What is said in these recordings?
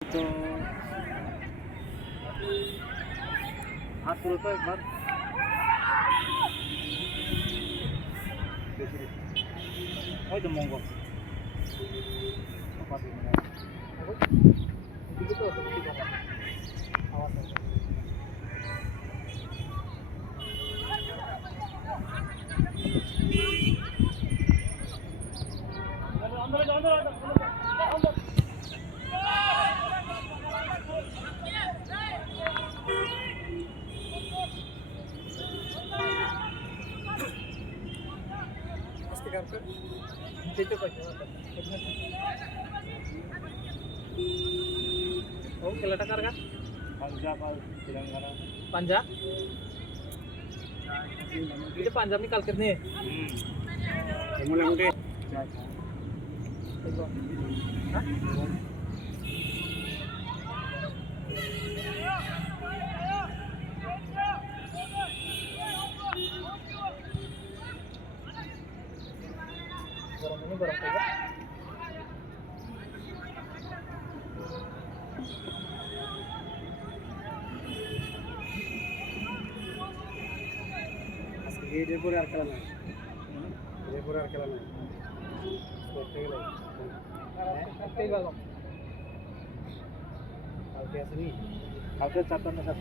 तो हाथ करो तो एक बार ওই তো মঙ্গল Oh, kelihatan kan? Punjab atau Telangana? Punjab? Itu Punjab nih kalkir nih. Mulai udah. Hah? Barang ini barang apa? এর পরে আর খেলা নাই এর পরে আর খেলা নাই করতে গেলে করতে গেল কালকে আসেনি কালকে 4টা না 7টা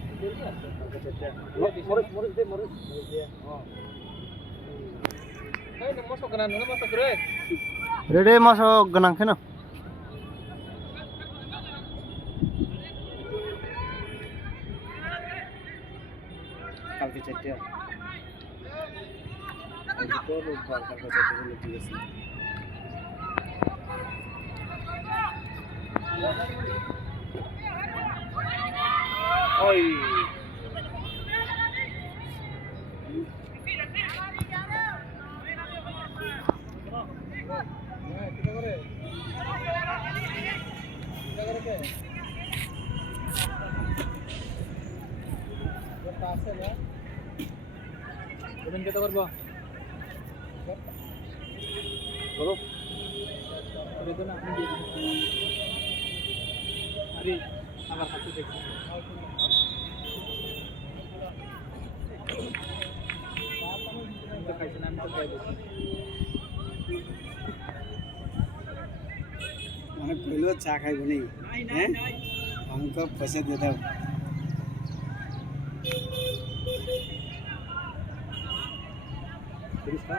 কালকে 4টা মরিস দে হ্যাঁ এই না মশক না না মশক রে রেডে মশক গনাং কেন কালকে 4টা todo el parque que se tiene que decir. ¡Ay! ¿Qué te বলো বেদন আপনি দিয়ে দিন আরে আবার হাতে দেখুন তো খাইছেন আমি তো খাইব মানে কইলো চা খাইব নি হ্যাঁ हमको पैसे दे दो किसका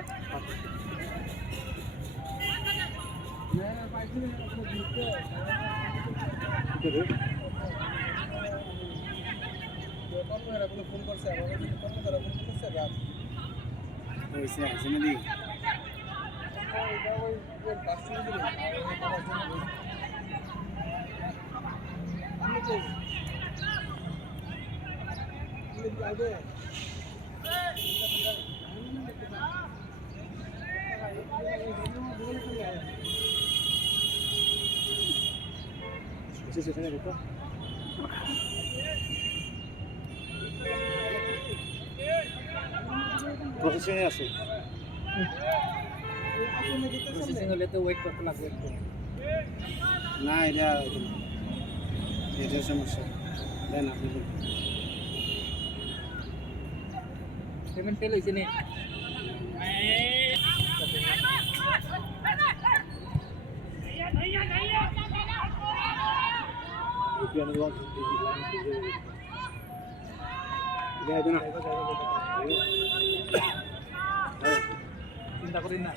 ফোন করছে প্রসেসিং এ আছে প্রসেসিং হলে তো ওয়েট করতে লাগবে না এটা সমস্যা দেন আপনি পেমেন্ট ফেল হইছে নি চিন্তা করেন না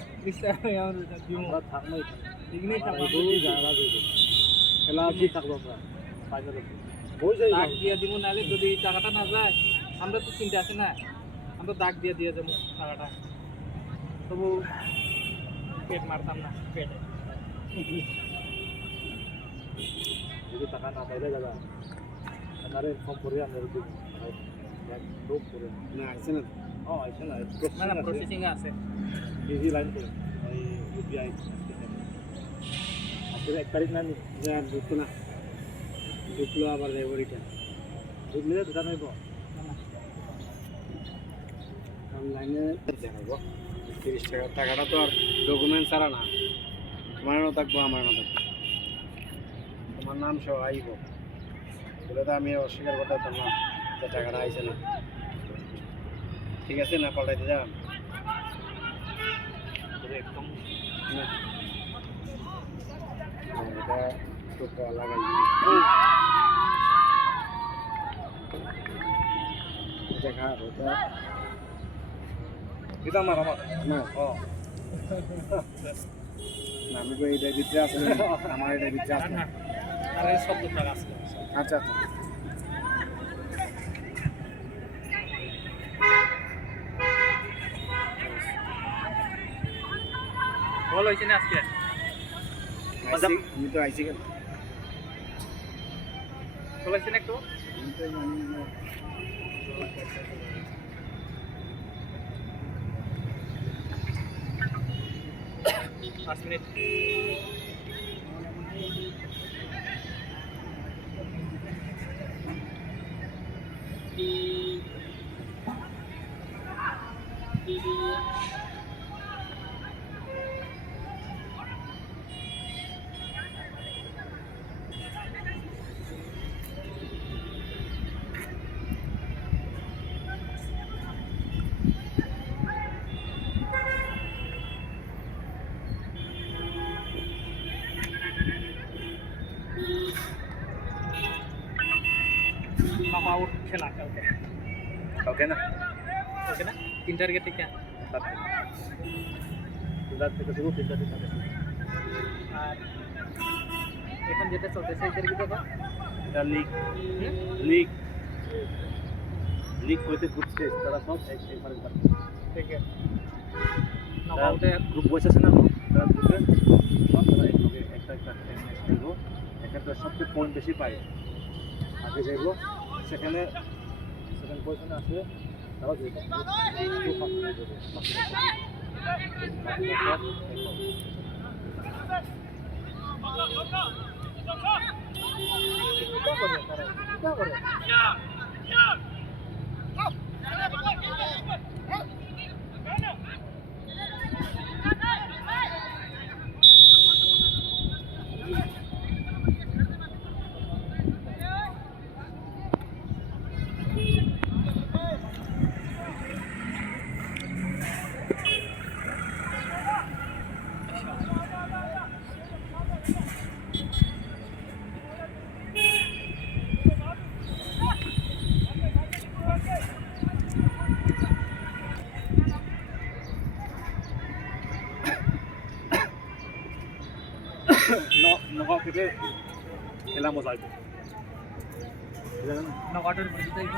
খেলা থাকবো দাগ দিয়ে দিব নাহলে যদি টাকাটা না যায় আমরা তো চিন্তা আছে না আমরা দাগ দিয়ে দিয়ে যাবো টাকাটা তবু পেট মারতাম না পেটে যদি টাকা না পাইলে দাদা আমার কম করে আমরা না আছে না আছে না প্রসেসিং আছে ইজি লাইন করে ওই ইউপিআই আসলে 1 তারিখ না ঢুকতো না ঢুকলো আবার লেবরিটা ঢুকলে তো জানাইব অনলাইনে জানাবো 30 টাকা টাকাটা তো আর ডকুমেন্ট ছাড়া না তোমার না থাকবো আমার না থাকবো তোমার আমার নাম সহ আইব বলে তো আমি অস্বীকার করতে পারতাম না যে টাকাটা আইছে না ঠিক আছে না পাল্টাইতে যান একদম এটা টোকা লাগাই দেখা ওটা এটা আমার না ও না আমি তো এইটার ভিতরে আসলে আমার এটার ভিতরে আসলে না আরে 70 টাকা আছে আচ্ছা আচ্ছা বল হইছে না আজকে আমি তো আইসি কেন বল হইছে না একটু আমি তো জানি না 5 মিনিট বাবা আউট খেলা কালকে ওকে না ওকে না 3 টার্গেট থেকে সুদার থেকে শুরু 3টা থেকে আর এখন যেটা চলতেছে এটার কি কথা এটা লিগ লিগ লিগ করতে ঘুরছে তারা সব একবারে ঠিক আছে নকআউটে গ্রুপ বসে আছে না তারা গ্রুপে সব তারা একলগে একটা ম্যাচ খেলবো এখানে সবচেয়ে পয়েন্ট বেশি পায় আগে যাইব সেখানে সেকেন্ড পজিশনে আছে তারাও যাইব কি করে তারা কি করে নকআউট থেকে খেলা মজা আসবে নকআউটের পরিচিত হইব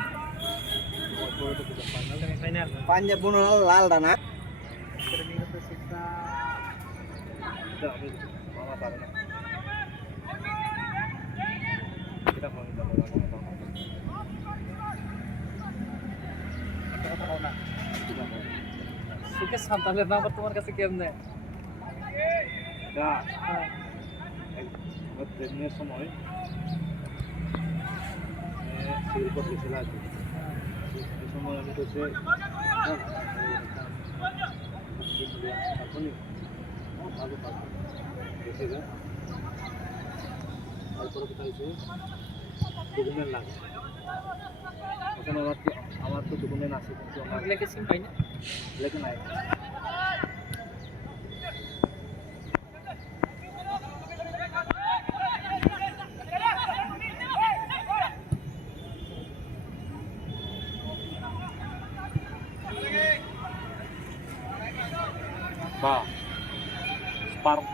ফাইনাল সেমিফাইনাল পাঞ্জাব বোন লাল ডানা terminó pues esta মামা পারে না এটা ফোন দাও কথা বলো না সুকে সান্তালের নাম্বার তোমার কাছে কেমনে এটা ট্রেনিংয়ের সময় সিভিল কোর্ট গেছিলাম আর কি এই সময় আমি তো সে এখনই ভালো পাবো গেছে গা তারপরে কোথায় হয়েছে ডকুমেন্ট লাগে এখন আমার তো ডকুমেন্ট আছে কিন্তু আমার লেগে সিম পাই না লেখা নাই বা স্পার্ক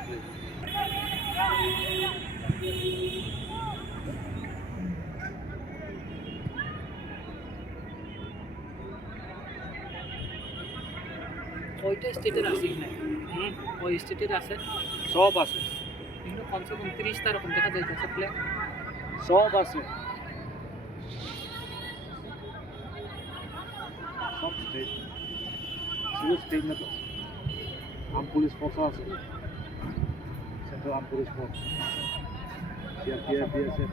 ওইটা স্টেটের আছে কি না ওই স্টেটের আছে সব আছে কিন্তু কমসে কম 30টা রকম দেখা যাইতেছে প্লে সব আছে সব স্টেট শুধু স্টেট না তো আম পুলিশ ফোর্সও আছে central arm police force CRPF BSF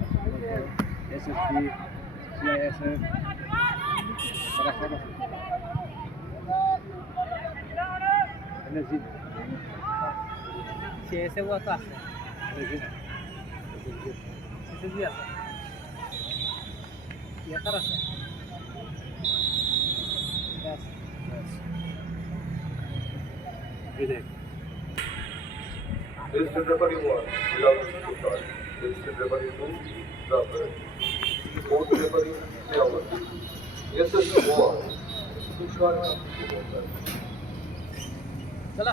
SSP CISF তারা সব আছে এনএসজি সিএসএ ও তো আছে এনএসজি কেজি আছে ইয়াতার আছে ব্যাস এই দেখ This is referee 1, belongs to start. This is referee 2, Zafar. Fourth referee, Syawat. Yes, sir, 1. 2 shots. चला